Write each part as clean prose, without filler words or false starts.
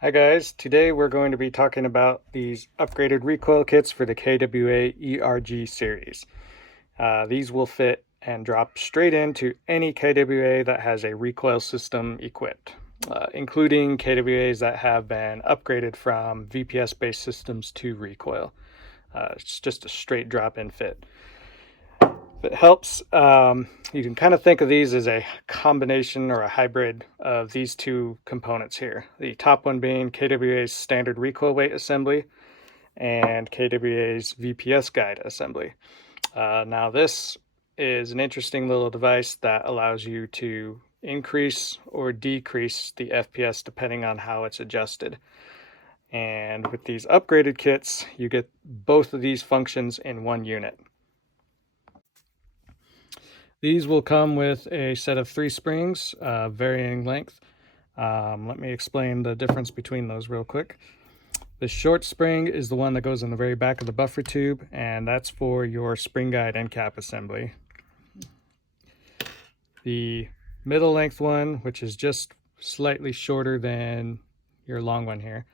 Hi guys, today we're going to be talking about these upgraded recoil kits for the KWA ERG series. These will fit and drop straight into any KWA that has a recoil system equipped, including KWAs that have been upgraded from VPS-based systems to recoil. It's just a straight drop-in fit. If it helps, you can kind of think of these as a combination or a hybrid of these two components here. The top one being KWA's standard recoil weight assembly and KWA's VPS guide assembly. Now this is an interesting little device that allows you to increase or decrease the FPS depending on how it's adjusted. And with these upgraded kits, you get both of these functions in one unit. These will come with a set of 3 springs, varying length. Let me explain the difference between those real quick. The short spring is the one that goes in the very back of the buffer tube, and that's for your spring guide end cap assembly. The middle length one, which is just slightly shorter than your long one here,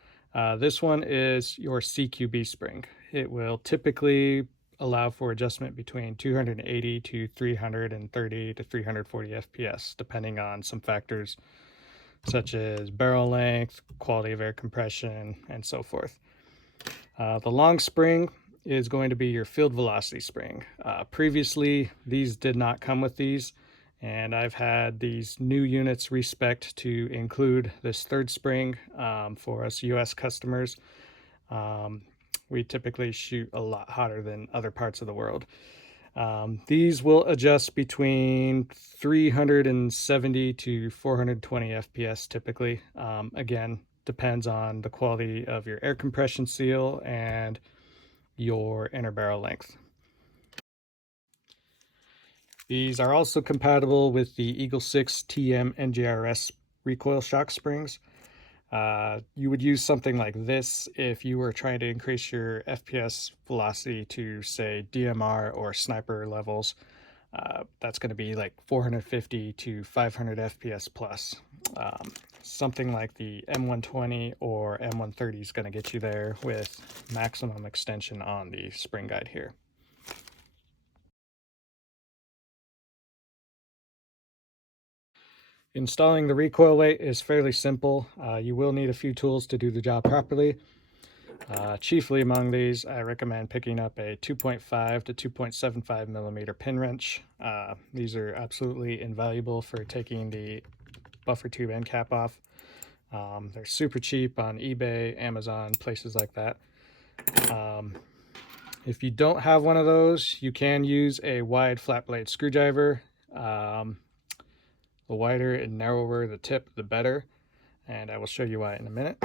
this one is your CQB spring. It will typically allow for adjustment between 280 to 330 to 340 FPS, depending on some factors such as barrel length, quality of air compression, and so forth. The long spring is going to be your field velocity spring. Previously, these did not come with these, and I've had these new units respec'd to include this third spring for us US customers. We typically shoot a lot hotter than other parts of the world. These will adjust between 370 to 420 FPS typically. Again, depends on the quality of your air compression seal and your inner barrel length. These are also compatible with the Eagle 6 TM NGRS recoil shock springs. You would use something like this if you were trying to increase your FPS velocity to, say, DMR or sniper levels. That's going to be like 450 to 500 FPS plus. Something like the M120 or M130 is going to get you there with maximum extension on the spring guide here. Installing the recoil weight is fairly simple. You will need a few tools to do the job properly. Chiefly among these, I recommend picking up a 2.5 to 2.75 millimeter pin wrench. These are absolutely invaluable for taking the buffer tube end cap off. They're super cheap on eBay, Amazon, places like that. If you don't have one of those, you can use a wide flat blade screwdriver. The wider and narrower the tip, the better, and I will show you why in a minute.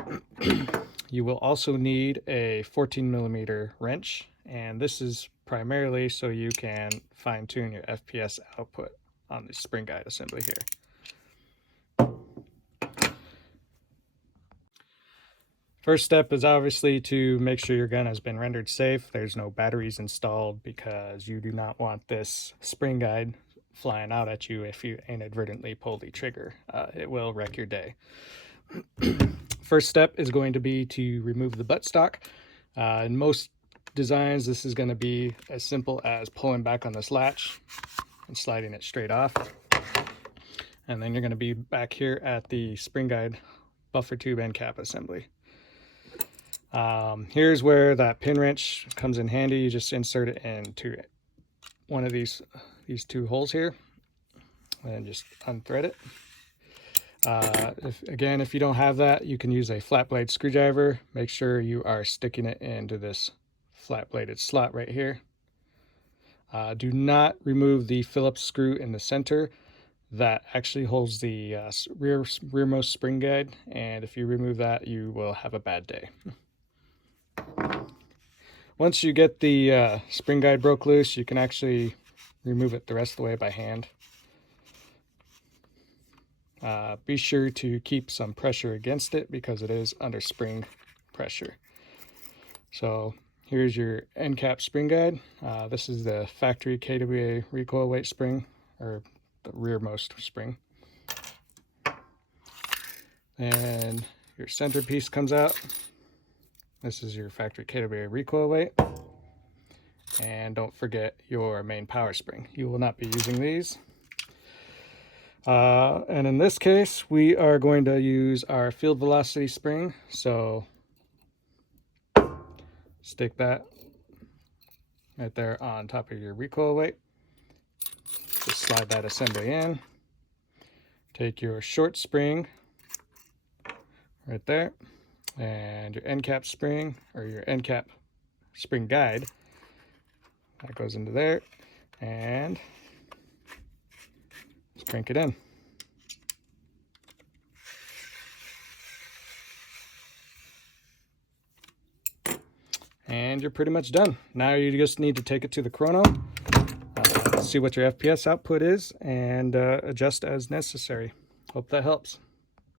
You will also need a 14 millimeter wrench, and this is primarily so you can fine-tune your FPS output on the spring guide assembly here. First step is obviously to make sure your gun has been rendered safe. There's no batteries installed because you do not want this spring guide flying out at you if you inadvertently pull the trigger. It will wreck your day. First step is going to be to remove the buttstock. In most designs, this is going to be as simple as pulling back on this latch and sliding it straight off. And then you're going to be back here at the spring guide buffer tube end cap assembly. Here's where that pin wrench comes in handy. You just insert it into one of these two holes here and just unthread it. If you don't have that, you can use a flat blade screwdriver. Make sure you are sticking it into this flat bladed slot right here. Do not remove the Phillips screw in the center. That actually holds the rearmost spring guide, and if you remove that, you will have a bad day. Once you get the spring guide broke loose, you can actually remove it the rest of the way by hand. Be sure to keep some pressure against it because it is under spring pressure. So here's your end cap spring guide. This is the factory KWA recoil weight spring, or the rearmost spring. And Your centerpiece comes out. This is your factory KWA recoil weight. And don't forget your main power spring. You will not be using these. And in this case, we are going to use our field velocity spring. So stick that right there on top of your recoil weight. Just slide that assembly in. Take your short spring right there, and your end cap spring, or your end cap spring guide, that goes into there, and just crank it in. And you're pretty much done. Now you just need to take it to the chrono, see what your FPS output is, and adjust as necessary. Hope that helps.